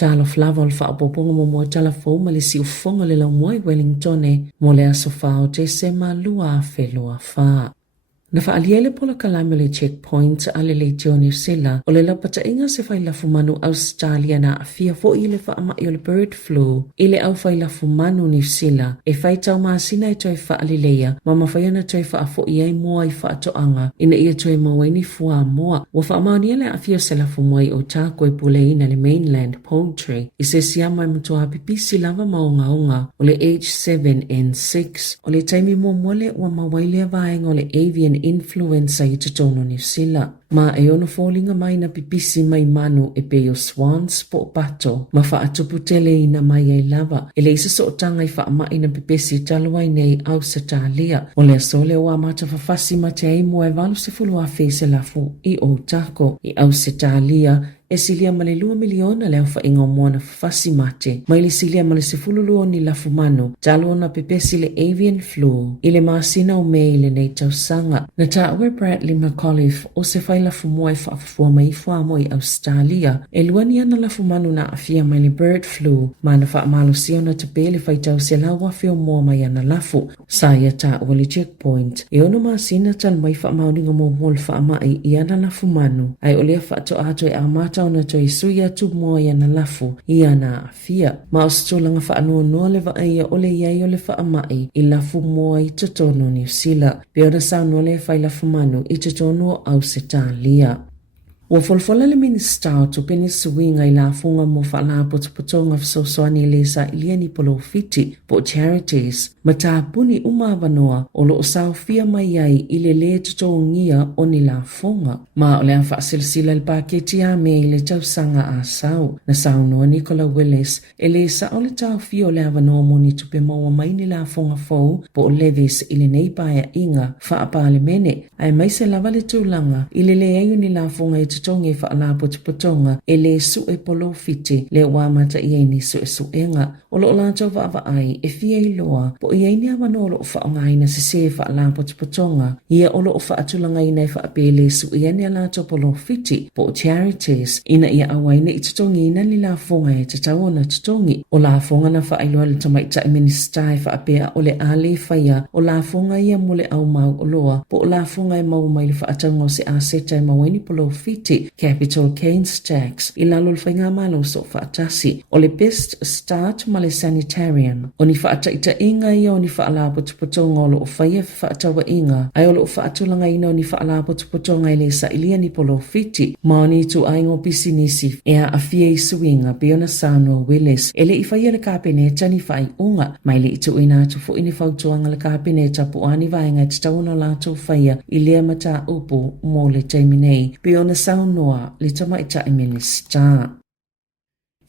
Tala Fou le whaapoponga mo Tala Fou ma le siufonga le laumoi Wellington mo le aso whao te se malua a whelua wha. Na whaaliele pola kalame le checkpoint ale le teo New Zealand o le lapata inga se whailafu manu Australia na afia fo i le whaamai o le bird flu i le au whailafu manu New Zealand e whaitau maasina e toi whaalileia ma mawhaiana toi whaafo i ai mua i whaatoanga ina ia toi mawaini fua moa wa whaamaunia le afia se lafu mwai o tāko e pule ina le mainland poultry i se siama i mutua pipisi lava maonga o le H7N6 o le taimi mua mole wa mawailea vaenga o le avian influenza i tutono New Zealand. Ma e ono fōlinga mai na pipisi mai manu e peo swans po pato ma whaatuputele ina mai ai lava. E le isa so tanga i whaamai na pipisi talawai nei au sa tālia. O le asole o amata whawhasi ma te aimu e walu se fulu a se lafu i o tako i au sa tālia. E silia male 2 miliona leo whainga o moana whawhasi mate. Ma ili silia male se fululua ni lafu manu. Talo na pepesi le avian flu. Ile maasina o me ile nei tausanga. Na tawe Bradley McAuliffe o se whai lafu moe whaafua mai fua mo i Australia. E luania na lafu manu na afia mai le bird flu. Ma na whaamalo sio na tape le whaitau se lau wafio moa mai ana lafu. Saia tawe le checkpoint. E ono maasina tal mai whaamauninga mo mol whaamai i ana lafu manu. Ai olea whaato ato e amata ona toi suia tu moa ia na lafu i ana afia. Ma o stolanga whaanua noa le vaia ole iai o le whaamai i lafu moa i tutono New Zealand. Pe ona saunua le whai lafu manu i tutono au se tālia. Wa folfola le minista o tupeni suinga i la funga mo whala potopotonga fsosoani le sa iliani polo fiti po charities. Ma tāpuni umawanoa o lo sao fia mai ai i le tutongia o ni la funga. Ma o le anfa silsila le paketi a me i le tausanga a sao. Na sao noa Nicola Willis e le sa o le tau fia o le avanoa mo ni tupe maua mai ni la funga fau po o levis i le neipaya inga whaapa le mene. Ai mai se lava le tūlanga i le ayu ni la funga i tutongi whaala potopotonga e le su e polo fiti le wamata i eini su e suenga. O lo lanto vava ai e fia i loa po i eini awano lo whaonga ina se se whaala potopotonga. Ia o lo whaatulanga ina i whaapele su i eni alato polo fiti po charities ina ia awaina i tutongi ina ni la funga e tataona tutongi. O la funga na whaailoa le tamaita i ministai whaapea o le ale whaia o la funga ia mole au mau o loa po o la funga e mau mai le whaatango se aseta e maweni polo fiti capital gains tax i lalo le whainga malo so whaatasi o le best start ma le sanitarian o ni whaataita inga ia o ni whaala potopotonga o lo whaia whaatawa inga ai o lo whaatulanga ina o ni whaala potopotonga i le sa ilia ni polo fiti ma o ni tu aingo pisinisi e a afia i suinga Biona Sāmoa Willis e le i whaia le kāpeneta ni whai unga mai le i tu ina tu fu ini whautuanga le kāpeneta puani vaenga te tauna lātou whaia i lea mata upo mo le teiminei Biona Sāmoa le tamaita i minista.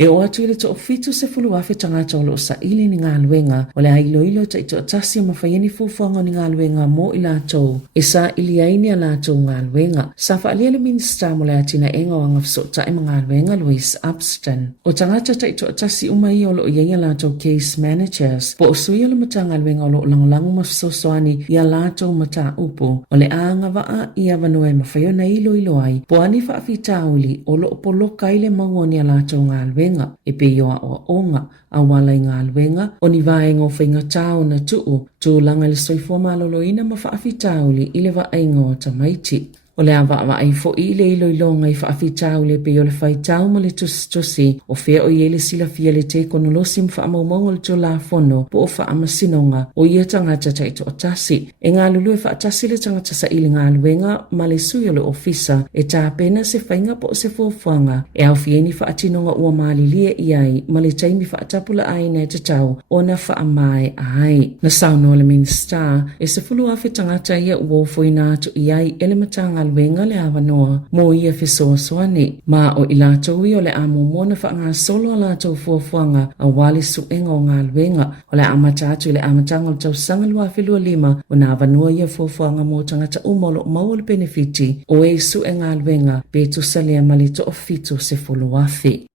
E o atu ile to fitu se fulu afe tangata o lo sa ili ni ngā luenga o le ailo ilo ta ito atasi ma whaieni fufuanga ni ngā luenga mo i lātou e sa ili aini a lātou ngā luenga. Sa whaalia le minista mo le atina e ngā wanga fsota e ngā luenga Louise Upston. O tangata ta ito atasi umai o lo ienga lātou case managers po o sui o le mata ngā luenga o lo langolango ma fsosoani i a lātou mata upo o le aanga waa i avanua e ma whaiona ilo ilo ai po ani whaafi tauli o lo poloka ile mauoni a lātou ngā luenga. E pe yoa o onga a wala i ngā luenga o ni vaenga o whainga tāo na tuu tūlanga le soifua maloloina ma whaafi tauli i le vaenga o tamaiti. O le awa ai fo i le ilo ilonga i whaafi tau le pe o le whai tau ma le tusi o whea o iele sila fia le te kono losim whaamaumau o le tō la fono po o whaamasinonga o ia tangata taito o tasi. E ngā lulu e whaatasi le tangata sa ili ngā luenga ma le sui o le ofisa e tā pena se whainga po o se fuafuanga e au fieni whaatinonga ua maali lia i ai ma le taimi whaatapula aina e te tau o na whaamae ai. Na sauno le minsta e se fulu afe tangata ia ua foina atu i ai ele matanga luenga le awanoa mo ia fisoa soani. Ma o ilatou i o le amo mona wha ngā solo a lātou fuafuanga a wale suenga o ngā luenga o le amatatu i le amatanga o tau sanga lua whilua lima o nā awanoa ia fuafuanga mo tangata umolo mau le benefiti o e suenga luenga pe tu salea malito o fitu se fulu afi.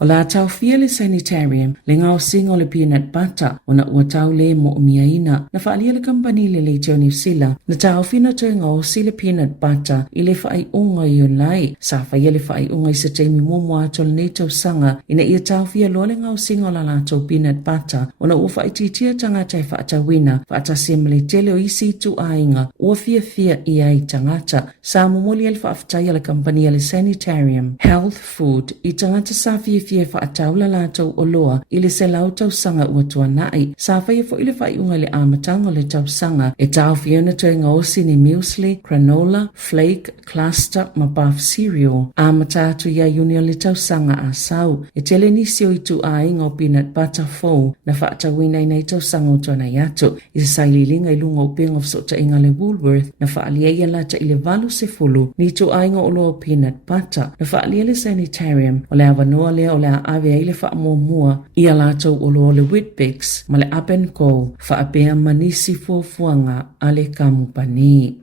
O la tau fia le sanitarium le ngau singo le peanut butter o na ua tau le mo umiaina. Na whaalia le company le le teo New Zealand na tau fina tau ngau si le peanut butter i le whaai unga i o lai. Sa whaia le whaai unga i sa teimi mua atol nei tau sanga ina ia tau fia lo le ngau singo la tau peanut butter o na ua whaai titia tangata i whaatawina whaatase le tele o isi tu ainga ua fia i ai tangata. Sa mumoli le whaaftaia le company le sanitarium health food i tangata sa fia whaataula la tau o loa i le se lau tau sanga ua tuanai. Sa whaia fo i le whaai unga le amatanga le tau sanga e tau fia na tau ngaosi ni muesli, granola, flake, cluster, ma puff cereal. Amatatu ia unia le tau sanga a sau. E tele nisi o i tu ainga o peanut butter fou na whaatawina i nei tau sanga o tuanai atu. I se saililinga i lunga o penga fsota inga le Woolworth na whaalia ia lata i le valu se fulu ni tu ainga o loa peanut butter. Na whaalia le sanitarium o le awanoa lea o le ave ai le whaamua ia lata o loa le Whitbix ma le Up and Go whaapea manisi fuafuanga a le kamupani.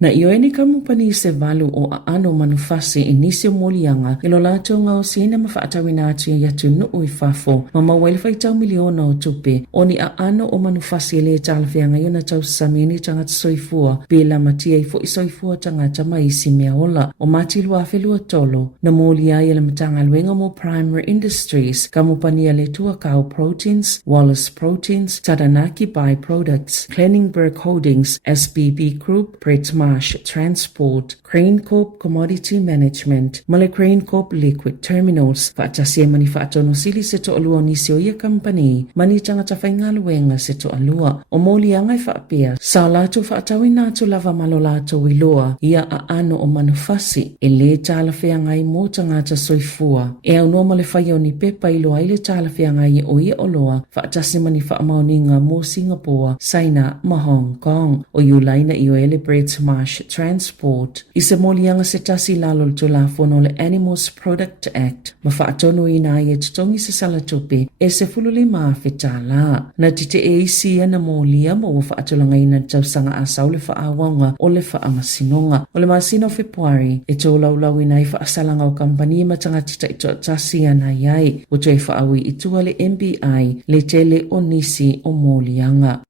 Na ioeni kamupani se valu o ano manufasi i nisi o molianga ilo lato ngau sina ma whaatawina atu i atu nuu i fafo ma mawele whaitau miliona o tupe o ni ano o manufasi le talawhianga iona tau samini tangata soifua bila matia i fo i soifua tangata maisi mea ola o matilua whelua tolo na molia i le matanga luenga mo primary industries kamupani le Tuakau Proteins, Wallace Proteins, Taranaki Byproducts, Cleaningberg Holdings, SBB Group, Bretma Transport, Crane Corp Commodity Management, Male Crane Corp Liquid Terminals, Whaatasia mani whaatono sili se to alua nisi o ia company, mani tangata whaingaluenga se to alua, o molianga i whaapea, sa lato whaatawina atu lava malo lato iloa, ia a ano o manufasi, e le tala wheangai mo tangata soifua, e au no male whaia o ni pepa iloa ile tala wheangai o ia oloa, whaatasi mani whaamauninga mo Singapore, Saina, ma Hong Kong, o iulaina i o ele Bretma Transport. I se molianga se tasi lalo le tulafono le Animals Product Act. Ma whaatono i na i e tutongi se salatope e se fululi maa whetala. Na tite e isi na molia mo wa whaatolanga i na tausanga asau le whaawanga o le whaamasinonga. O le masino Februari e tō laulau i na i whaasalanga o kampani ma tanga tita i tō tasi ana iai. O tō e whaawi i tua le MBI le tele o nisi o molianga.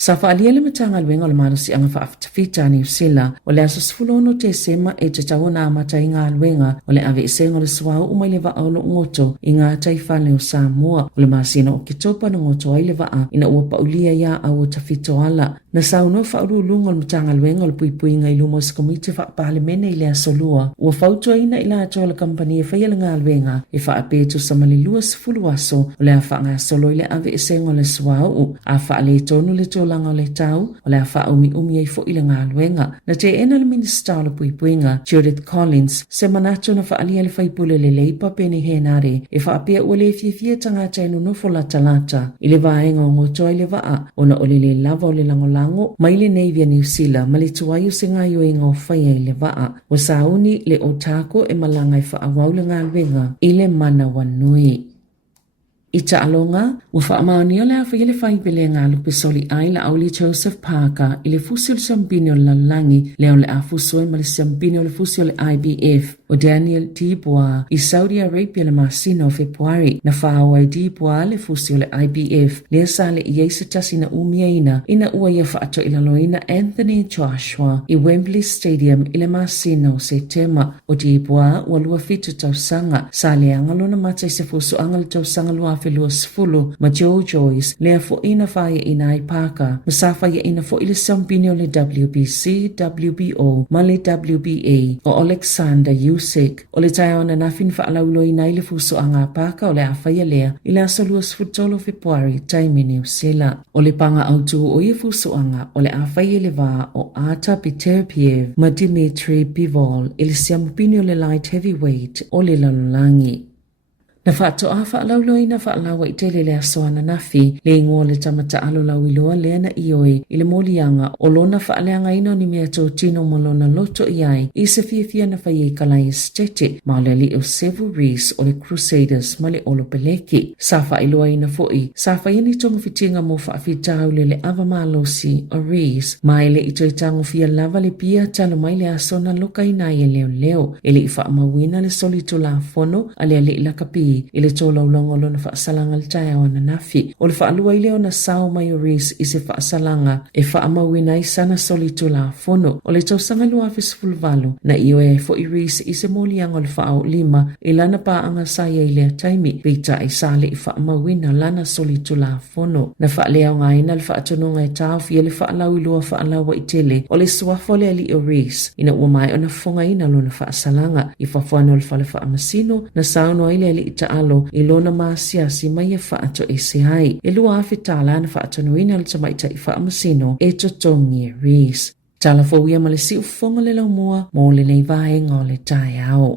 Sa whaalia le matanga luenga o le manusi anga whaafitafita New Zealand o le aso sfulono te sema e te tawana amata i ngā luenga o le ave isenga le swau umai le vaa o lo ngoto i ngā taifale o Sāmoa o le masina o kitopa no ngoto ai le vaa ina ua paulia ia au o tafito ala. Na sauno whaurulunga o le matanga luenga o le puipuinga i lumos komite whaapale mene i le asolua. Ua whautua ina i la atoa le kampani e whaia le ngā luenga e whaapetu sa malilua sifulu aso o le a whaanga solo i le ave isenga o le swau a whaale tonu le langa o le tau, o le a wha umi ai fo i le ngā luenga. Na te ena le minista o le puipuinga, Judith Collins, se manato na whaalia le whaipule le leipa pene henare, e whaapea ua le fia tangata enu nofo la talata, i le vaenga o ngotoa i le vaa, o na ole le lava o le langolango, mai le Navia New Zealand, ma le tuaio se ngā yo inga o whaia i le vaa, o sauni le otako e malanga i whaawau le ngā luenga, i le mana wanui. I ta alonga, ua whaamaoni o le awha i le whaipele ngā lupe soli ai la auli Joseph Parker i le fusi o le siambini o le lalangi leo le afuso e ma le siambini o le fusi o le IBF o Daniel Dubois i Saudi Arabia le masina o Februari na whaua i Dubois le fusi o le IBF lea sa le i eisa tasi na umiaina ina ua ia whaato i laloina Anthony Joshua i Wembley Stadium i le masina o September o Dubois ua lua fitu tausanga sa le angalo na mata i se fuso angalo tausanga lua whelua sifulu ma Joe Joyce lea fo ina whaia ina i Parker ma sa whaia ina fo i le siambini o le WBC, WBO ma le WBA o Alexander Usyk o le tai ona nafin whaalaulo i nai le fuso anga Parker o le a whaia lea i le asalua sifutolo Februari taimi New Zealand o le panga autu o i fuso anga o le a whaia le vā o Arta Peterpiev ma Dimitri Bivol i le siambini o le light heavyweight o le lalolangi. Na whaatoa whaalauloa na whaalawa I tele le asoa na nafi, le ingoa le tamata alo lauiloa le na ioe I le molianga o lona whaaleanga ino ni mea tō tino malona loto iai I se fia na whai kalai estete, ma le li o Sevu Rees o le Crusaders ma le olo peleki. Sa whailoa ina foi, sa whaiani tonga fitinga mo whaafitau le ava malosi o Rees, ma ele I toi tango fia lava le pia talo mai le aso na loka ina I leo leo, ele I whaamawina le solito la fono, ale la kapi ile tola ulongo lona whaasalanga le tae na nafi. O le whaalua I leo na sao mai o Rees I se whaasalanga e whaamawina I sana solito la fono. O le tausanga lua fesfulvalu na ioe fo I Rees I se molianga o le whaao lima I lana paanga saya I lea taimi peita I sale I whaamawina lana solito la fono. Na whaalea ngaina le whaatononga e tau fia le whaalau I lua whaalawa I tele o le suafo le ali o Rees ina ua mai o na fonga ina lona whaasalanga I whawhano le whale whaamasino na sauno ile ali ita alo I lona maasiasi mai e whaato e se hai. E lua awhi Tala na whaatonuina le tamaita I whaamasino e totongi e Rees. Tala Fou ia ma le si ufonga le laumua mo le nei vaenga o le tae ao.